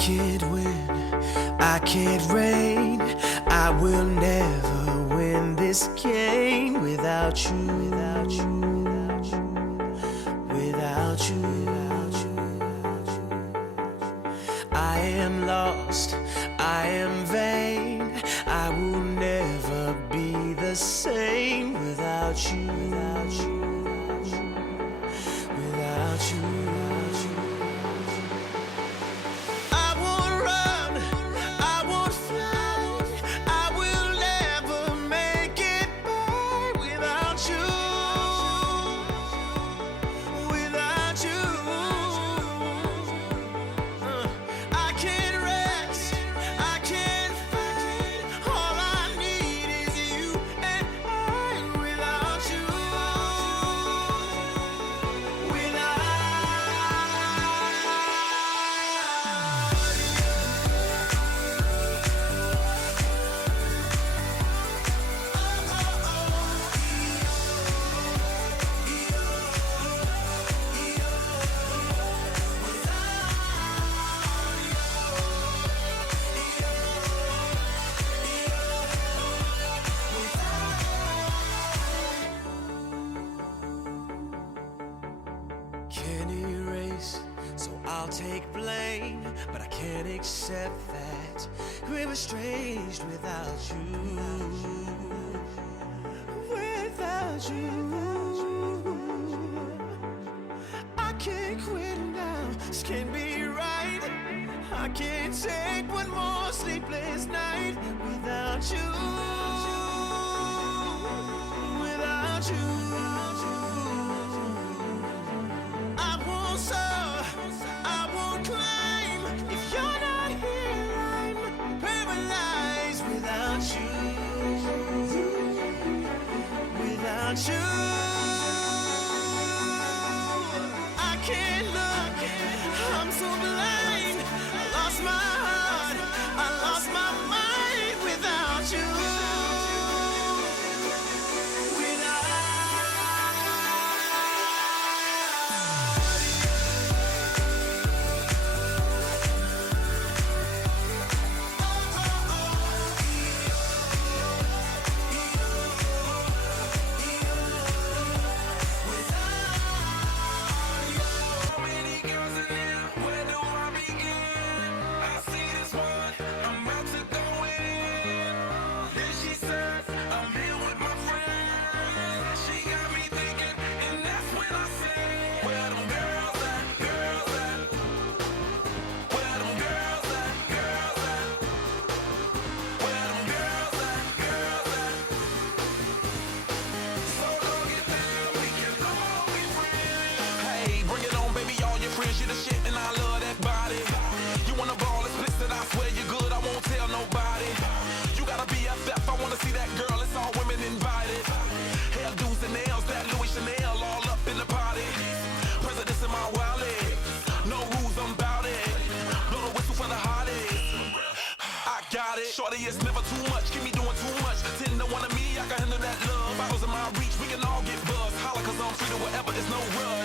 can't win, I can't reign. I will never win this game without you, without you, without you, without you, without you, without you. I am lost, I am vain. I will never be the same without you, without you, without you, without you, without you. Can't erase, so I'll take blame, but I can't accept that we're estranged without you, without you. I can't quit now, this can't be right. I can't take one more sleepless night without you, without you. Without you, I can't look, I'm so blind. I lost my heart, I lost my mind without you. You the shit and I love that body. You wanna ball explicit, I swear you're good, I won't tell nobody. You gotta be BFF, I wanna see that girl, it's all women invited. Hairdos and nails, that Louis Chanel all up in the party. Presidents in my wallet, no rules, I'm bout it. Blow the whistle for the hottest, I got it. Shorty, it's never too much, keep me doing too much. 10 to 1 of me, I can handle that love. Bottles in my reach, we can all get buzzed. Holla cause I'm free to whatever, it's no rush.